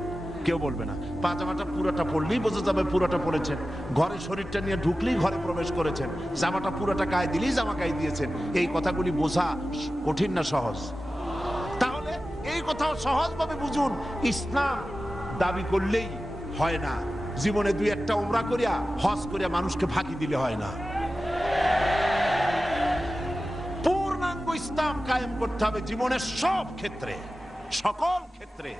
কেউ বলবে না। পাজামাটা পুরোটা পরলেই বোঝা যাবে পুরোটা পরেছেন। ঘরে শরীরটা নিয়ে ঢুকলেই ঘরে প্রবেশ করেছেন। জামাটা পুরোটা গায়ে দিলেই জামা গায়ে দিয়েছেন। এই কথাগুলি বোঝা কঠিন না সহজ? তাহলে এই কথাও সহজভাবে বুঝুন, ইসলাম দাবি করলেই হয় না। জীবনে দুই একটা উমরা করিয়া হজ করিয়া মানুষকে ফাঁকি দিলে হয় না। পূর্ণাঙ্গ ইসলাম কায়েম করতে হবে জীবনের সব ক্ষেত্রে, সকল ক্ষেত্রে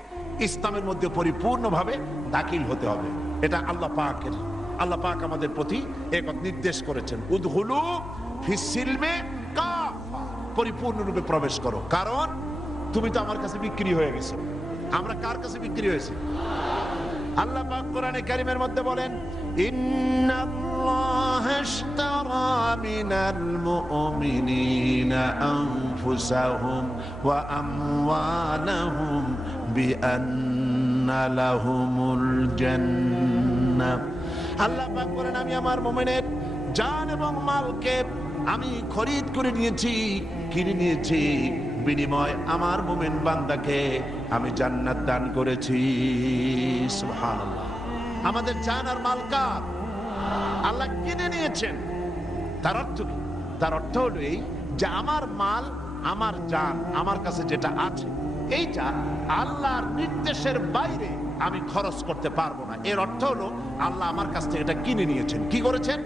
ইসলামের মধ্যে পরিপূর্ণভাবে দাখিল হতে হবে। এটা আল্লাহ পাক আমাদের প্রতি এক নির্দেশ করেছেন, উদহুলু ফিস সিলমে কাফা, পরিপূর্ণরূপে প্রবেশ করো। কারণ তুমি তো আমার কাছে বিক্রি হয়ে গেছো। আমরা কার কাছে বিক্রি হয়েছি? আল্লাহ পাক কোরআনে কারীমের মধ্যে বলেন, ইন্নাল্লাহা ইশতারা মিনাল মুমিনিনা আনফুসাহুম ওয়া আমওয়ালাহুম বিআন্না লাহুমুল জান্নাহ। আল্লাহ পাক বলেন, আমি আমার মুমিনের জান এবং মালকে আমি খরিদ করে নিয়েছি, কিনে নিয়েছি, বিনিময় আমার মুমিন বান্দাকে আমি জান্নাত দান করেছি। সুবহানাল্লাহ। আমাদের জান আর মাল কার? আল্লাহ কিনে নিয়েছেন। তার অর্থ কি? তার অর্থ হলো এই যে আমার মাল, আমার জান, আমার কাছে যেটা আছে এইটা আল্লাহর নির্দেশের বাইরে আমি খরচ করতে পারবো না। এর অর্থ হলো আল্লাহ আমার কাছ থেকে এটা কিনে নিয়েছেন। কি করেছেন?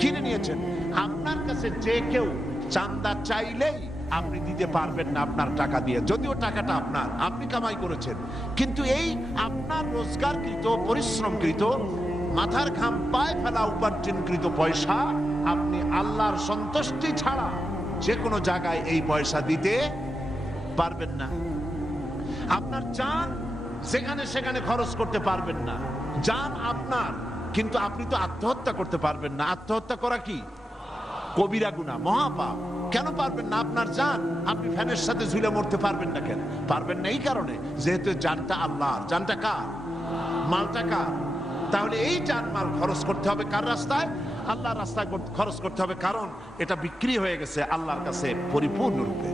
কিনে নিয়েছেন। আপনার কাছে যে কেউ চাঁদা চাইলেই আপনি দিতে পারবেন না আপনার টাকা দিয়ে, যদিও টাকাটা আপনার, আপনি কামাই করেছেন। কিন্তু এই আপনার রোজগারকৃত, পরিশ্রমকৃত, মাথার ঘাম পায়ে ফেলা উপার্জনকৃত পয়সা আপনি আল্লাহর সন্তুষ্টি ছাড়া যে কোনো জায়গায় এই পয়সা দিতে পারবেন না। আপনার জান যেখানে সেখানে খরচ করতে পারবেন না। জান আপনার, কিন্তু আপনি তো আত্মহত্যা করতে পারবেন না। আত্মহত্যা করা কি? কবিরা গুনাহ, মহাপাপ। কেন পারবেন না? আপনার জান আপনি ফ্যানের সাথে ঝুলে মরতে পারবেন না। কেন পারবেন না? এই কারণে যেহেতু জানটা আল্লাহর। জানটা কার? মালটা কার? তাহলে এই জান মাল খরচ করতে হবে কার রাস্তায়? আল্লাহর রাস্তায় খরচ করতে হবে, কারণ এটা বিক্রি হয়ে গেছে আল্লাহর কাছে পরিপূর্ণরূপে।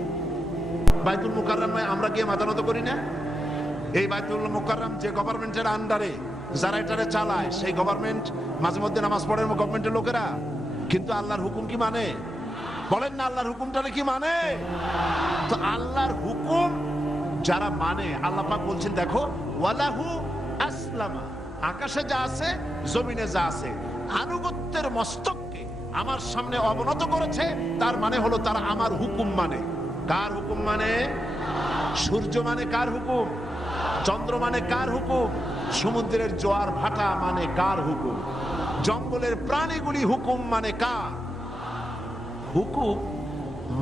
বাইতুল মুকাররমে আমরা গিয়ে মাথা নত করি না? এই বাইতুল মুকাররম যে গভর্নমেন্টের আন্ডারে যারা এটারে চালায়, সেই গভর্নমেন্ট মাঝে মধ্যে নামাজ পড়ে গভর্নমেন্টের লোকেরা, কিন্তু আল্লাহর হুকুম কি মানে? বলেন না, আল্লাহর হুকুমটারে কি মানে? তো আল্লাহর হুকুম যারা মানে, আল্লাহ পাক বলছেন দেখো, ওয়ালাহু আসলামা, আকাশে যা আছে জমিনে যা আছে, আনুগত্যের মস্তককে আমার সামনে অবনত করেছে। তার মানে হলো তারা আমার হুকুম মানে। কার হুকুম মানে? সূর্য মানে কার হুকুম? চন্দ্র মানে কার হুকুম? সমুদ্রের জোয়ার ভাটা মানে কার হুকুম? জঙ্গলের প্রাণীগুলি হুকুম মানে কার? হুকুম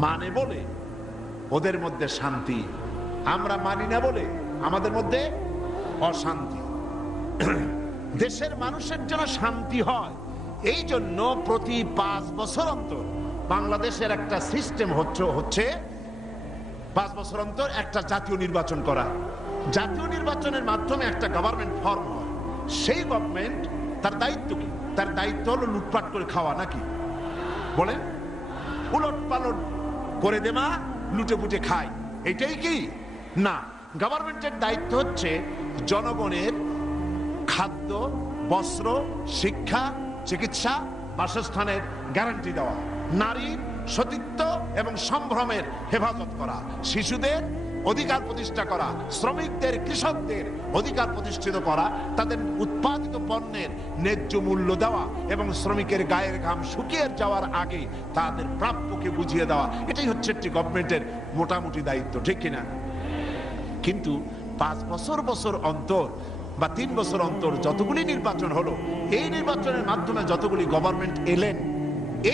মানে বলে ওদের মধ্যে শান্তি, আমরা মানি না বলে আমাদের মধ্যে অশান্তি। দেশের মানুষের জন্য শান্তি হয়, এই জন্য প্রতি 5 বছর অন্তর বাংলাদেশের একটা সিস্টেম হচ্ছে 5 বছর অন্তর একটা জাতীয় নির্বাচন করা। জাতীয় নির্বাচনের মাধ্যমে একটা গভর্নমেন্ট ফর্ম হয়। সেই গভর্নমেন্ট তার দায়িত্ব কি? তার দায়িত্ব হলো লুটপাট করে খাওয়া, নাকি বলেন? উলট পালট করে দেওয়া, লুটে পুটে খায়, এটাই কি? না, গভর্নমেন্টের দায়িত্ব হচ্ছে জনগণের খাদ্য, বস্ত্র, শিক্ষা, চিকিৎসা, বাসস্থানের গ্যারান্টি দেওয়া, নারীর সতীত্ব এবং সম্ভ্রমের হেফাজত করা, শিশুদের অধিকার প্রতিষ্ঠা করা, শ্রমিকদের, কৃষকদের অধিকার প্রতিষ্ঠিত করা, তাদের উৎপাদিত পণ্যের ন্যায্য মূল্য দেওয়া এবং শ্রমিকের গায়ের ঘাম শুকিয়ে যাওয়ার আগে তাদের প্রাপ্যকে বুঝিয়ে দেওয়া। এটাই হচ্ছে একটি গভর্নমেন্টের মোটামুটি দায়িত্ব, ঠিক কিনা? কিন্তু 5 বছর অন্তর বা 3 বছর অন্তর যতগুলি নির্বাচন হলো, এই নির্বাচনের মাধ্যমে যতগুলি গভর্নমেন্ট এলেন,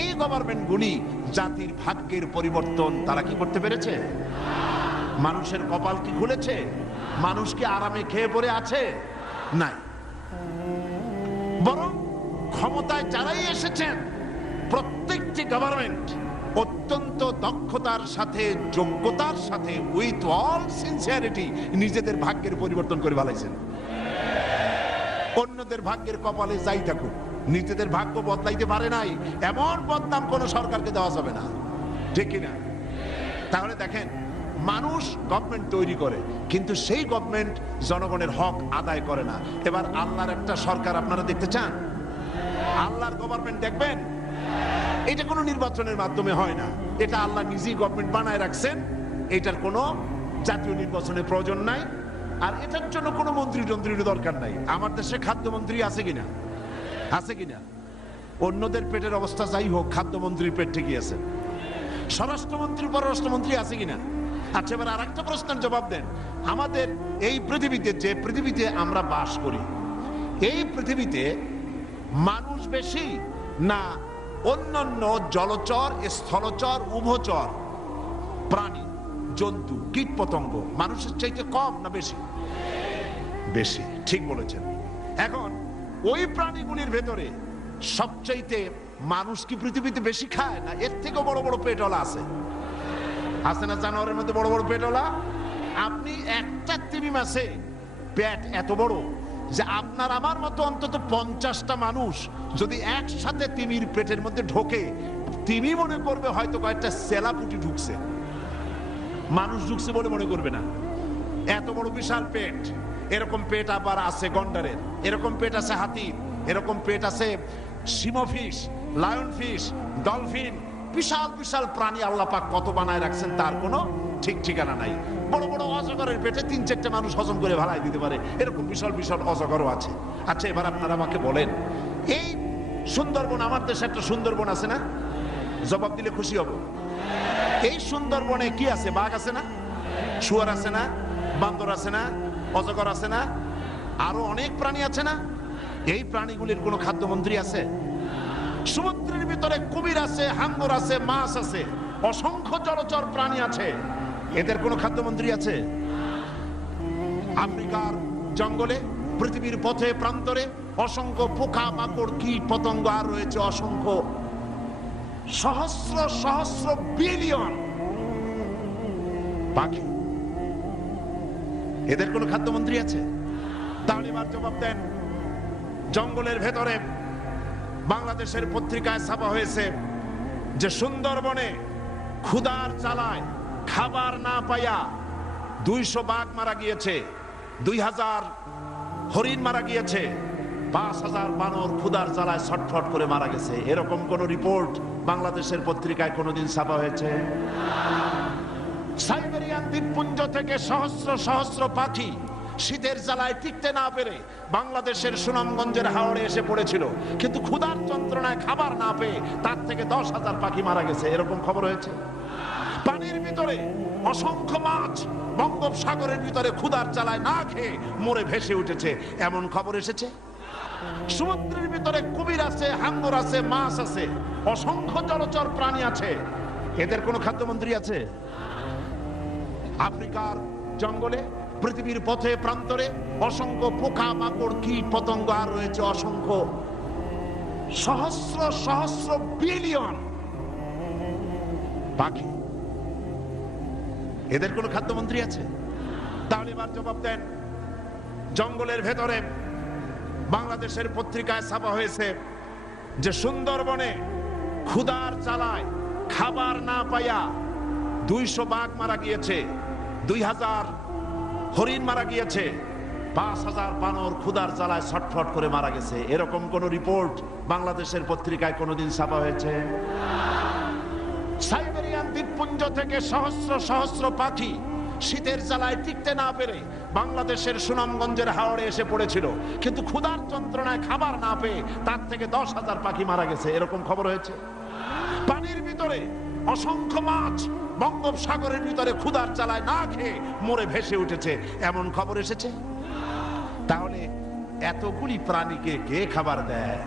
এই গভর্নমেন্টগুলি জাতির ভাগ্যের পরিবর্তন তারা কি করতে পেরেছে? মানুষের কপাল কি খুলেছে? মানুষ কি আরামে খেয়ে পড়ে আছে? নাই। বরং ক্ষমতায় যারাই এসেছেন, প্রত্যেকটি গভর্নমেন্ট অত্যন্ত দক্ষতার সাথে, যোগ্যতার সাথে, উইথ অল সিনসিয়ারিটি নিজেদের ভাগ্যের পরিবর্তন করে ফেলাইছেন। অন্যদের ভাগ্যের কপালে যাই থাকুক, নিজেদের ভাগ্য বদলাইতে পারে নাই, এমন বদনাম কোন সরকারকে দেওয়া যাবে না, ঠিক কিনা? তাহলে দেখেন, মানুষ গভর্নমেন্ট তৈরি করে, কিন্তু সেই গভর্নমেন্ট জনগণের হক আদায় করে না। এবার আল্লাহর একটা সরকার আপনারা দেখতে চান? আল্লাহর গভর্নমেন্ট দেখবেন? এটা কোনো নির্বাচনের মাধ্যমে হয় না, এটা আল্লাহ নিজেই গভর্নমেন্ট বানায় রাখছেন। এটার কোনো জাতীয় নির্বাচনের প্রয়োজন নাই, আর এটার জন্য কোনো মন্ত্রী টন্ত্রীর দরকার নাই। আমার দেশে খাদ্যমন্ত্রী আছে কিনা? আছে কিনা? অন্যদের পেটের অবস্থা যাই হোক, খাদ্যমন্ত্রীর পেট ঠিকই আছে। স্বরাষ্ট্রমন্ত্রী পররাষ্ট্রমন্ত্রী আছে কিনা? আচ্ছা, এবার আর একটা প্রশ্নের জবাব দেন। আমাদের এই পৃথিবীতে, যে পৃথিবীতে আমরা বাস করি, এই পৃথিবীতে মানুষ বেশি না অন্যান্য জলচর, স্থলচর, উভচর প্রাণী, জন্তু, কীট পতঙ্গ মানুষের চাইতে কম না বেশি? বেশি, ঠিক বলেছেন। এখন ওই প্রাণীগুলির ভেতরে সবচাইতে মানুষ কি পৃথিবীতে বেশি খায়, না এর থেকেও বড় বড় পেটওয়ালা আছে? আছে না জানোয়ারের মধ্যে বড় বড় পেটওয়ালা? আপনি একটা তিমি মাছে পেট এত বড় যে আপনার আমার মতো অন্তত 50টা মানুষ যদি একসাথে তিমির পেটের মধ্যে ঢোকে, তিমি মনে করবে হয়তো কয়েকটা সেলাপুটি ঢুকছে, মানুষ ঢুকছে বলে মনে করবে না। এত বড় বিশাল পেট। এরকম পেট আবার আছে গন্ডারের, এরকম পেট আছে হাতির, এরকম পেট আছে সিমোফিশ, লায়ন ফিশ, ডলফিন। বিশাল বিশাল প্রাণী আল্লাহ পাক কত বানায় রাখছেন তার কোনো ঠিক ঠিকানা নাই। বড় বড় অজগরের পেটে 3-4টে মানুষ হজম করে ভালাই দিতে পারে, এরকম বিশাল বিশাল অজগরও আছে। আচ্ছা, এবার আপনারা আমাকে বলেন, এই সুন্দরবন, আমার দেশে একটা সুন্দরবন আছে না? জবাব দিলে খুশি হব। এই সুন্দরবনে কি আছে? বাঘ আছে না? শুয়োর আছে না? বান্দর আছে না? অজগর আছে না? আরো অনেক প্রাণী আছে না? এই প্রাণীগুলির কোনো খাদ্যমন্ত্রী আছে? সমুদ্রের ভিতরে কুমির আছে, হাঙ্গর আছে, মাছ আছে, অসংখ্য জলচর প্রাণী আছে, এদের কোনো খাদ্যমন্ত্রী আছে? আফ্রিকার জঙ্গলে, পৃথিবীর পথে প্রান্তরে অসংখ্য পোকা মাকড়, কীট পতঙ্গ, আর রয়েছে অসংখ্য সহস্র সহস্র বিলিয়ন পাখি, এদের কোনো খাদ্যমন্ত্রী আছে? তাহলে এবার জবাব দেন। জঙ্গলের ভেতরে বাংলাদেশের পত্রিকায় ছাপা হয়েছে যে সুন্দরবনে ক্ষুধার জ্বালায় খাবার না পাইয়া 200 বাঘ মারা গিয়েছে, 2000 হরিণ মারা গিয়েছে, 5000 বানর ক্ষুধার জ্বালায় ছটফট করে মারা গেছে। এরকম কোন রিপোর্ট বাংলাদেশের পত্রিকায় কোনোদিন ছাপা হয়েছে? সাইবেরিয়ান দ্বীপপুঞ্জ থেকে সহস্র সহস্র পাখি শীতের জ্বালায় টিকতে না পেরে বাংলাদেশের সুনামগঞ্জের হাওড়ে এসে পড়েছিল, কিন্তু ক্ষুধার যন্ত্রণায় খাবার না পেয়ে তার থেকে 10,000 পাখি মারা গেছে, এরকম খবর হয়েছে। পানির ভিতরে অসংখ্য মাছ বঙ্গোপসাগরের ভিতরে ক্ষুধার জ্বালায় না খেয়ে মরে ভেসে উঠেছে, এমন খবর এসেছে। সমুদ্রের ভিতরে কুমির আছে, হাঙ্গর আছে, মাছ আছে, অসংখ্য জলচর প্রাণী আছে, এদের কোনো খাদ্যমন্ত্রী আছে? আফ্রিকার জঙ্গলে, পৃথিবীর পথে প্রান্তরে অসংখ্য পোকা মাকড়, কীট পতঙ্গ, আর রয়েছে অসংখ্য সহস্র সহস্র বিলিয়ন পাখি, এদের কোনো খাদ্যমন্ত্রী আছে? তাহলে এবার জবাব দেন। জঙ্গলের ভেতরে বাংলাদেশের পত্রিকায় ছাপা হয়েছে যে সুন্দরবনে ক্ষুধার জ্বালায় খাবার না পাইয়া 200 বাঘ মারা গিয়েছে, 2000 হরিণ মারা গিয়েছে, 5000 বানর ক্ষুধার জ্বালায় ছটফট করে মারা গেছে, এরকম কোন রিপোর্ট বাংলাদেশের পত্রিকায় কোনোদিন ছাপা হয়েছে? সাইবেরিয়ান দ্বীপপুঞ্জ থেকে সহস্র সহস্র পাখি শীতের জ্বালায় টিকতে না পেরে বাংলাদেশের সুনামগঞ্জের হাওড়ে এসে পড়েছিল, কিন্তু ক্ষুধার যন্ত্রণায় খাবার না পেয়ে তার থেকে 10,000 পাখি মারা গেছে, এরকম খবর হয়েছে। পানির ভিতরে অসংখ্য মাছ বঙ্গোপসাগরের ভিতরে ক্ষুধার জ্বালায় না খেয়ে মরে ভেসে উঠেছে, এমন খবর এসেছে। তাহলে এতগুলি প্রাণীকে কে খাবার দেয়?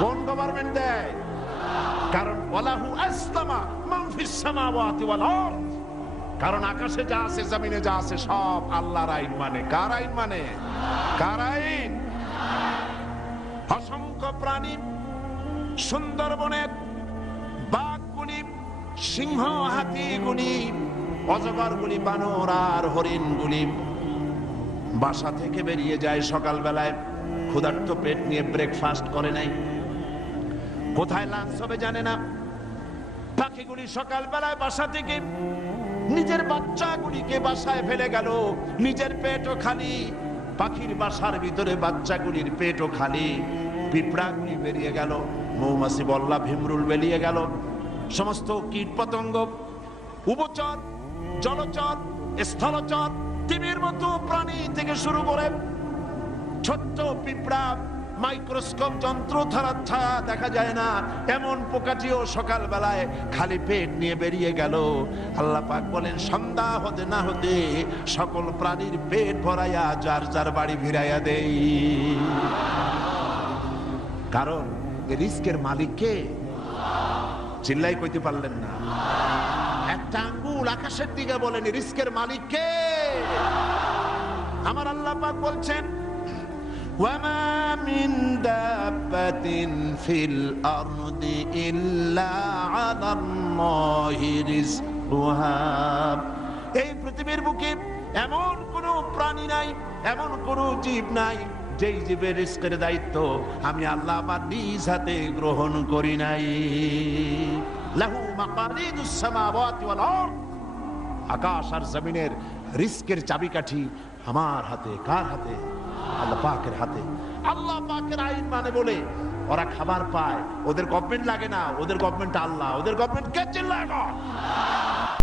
কোন গভর্নমেন্ট দেয়? কারণ ওয়ালাহু আসলামা মান ফিস সামাওয়াতি ওয়াল আরদ, কারণ আকাশে যা আছে, জমিনে যা আছে, সব আল্লাহর আইন মানে। কার আইন মানে? কার আইন? অসংখ্য প্রাণী সুন্দরবনের বাঘগুলি, সিংহ, হাতিগুলি, অজগরগুলি, বানর আর হরিণগুলি বাসা থেকে বেরিয়ে যায় সকালবেলায়, ক্ষুধার্ত পেট নিয়ে ব্রেকফাস্ট করে নাই, কোথায় লাঞ্চ হবে জানে না। পাখিগুলি সকালবেলায় বাসা থেকে নিজের বাচ্চাগুলিকে বাসায় ফেলে গেল, নিজের পেটও খালি, পাখির বাসার ভিতরে বাচ্চাগুলির পেটও খালি। পিঁপড়াগুলি বেরিয়ে গেল, মৌমাছি বল্লা ভীমরুল বেরিয়ে গেল, সমস্ত কীট পতঙ্গ, উভচর, জলচর, স্থলচর, তিমির মতো প্রাণী থেকে শুরু করে ছোট্ট পিঁপড়া, মাইক্রোস্কোপ যন্ত্র ছাড়া দেখা যায় না এমন পোকাটিও সকাল বেলায় খালি পেট নিয়ে বেরিয়ে গেল। আল্লাহ পাক বলেন সন্ধ্যা হতে না হতে সকল প্রাণীর পেট ভরাইয়া যার যার বাড়ি ফিরাইয়া দেই। কারণ রিস্কের মালিক কে? চিল্লাই কইতে পারলেন না? একটা আঙ্গুল আকাশের দিকে বলেন রিস্কের মালিক কে? আমার আল্লাহ পাক বলছেন وَمَا مِن دَابَّةٍ فِي الْأَرْضِ إِلَّا عَلَى اللَّهِ رِزْقُهَا। এই পৃথিবীর বুকে এমন কোন প্রাণী নাই, এমন কোন জীব নাই যেই জীবের রিস্কের দায়িত্ব আমি আল্লাহ আমার নিজ হাতে গ্রহণ করি নাই। লাহু মাকালিদুস সামাওয়াতি ওয়াল আরদ, আকাশ আর জমিনের রিস্কের চাবিকাঠি আমার হাতে। কার হাতে? আল্লাহ পাকের হাতে। আল্লাহ পাকের আইন মানে বলে ওরা খাবার পায়, ওদের গভর্নমেন্ট লাগে না, ওদের গভর্নমেন্ট আল্লাহ। ওদের গভর্নমেন্ট কে? চিল্লায় না।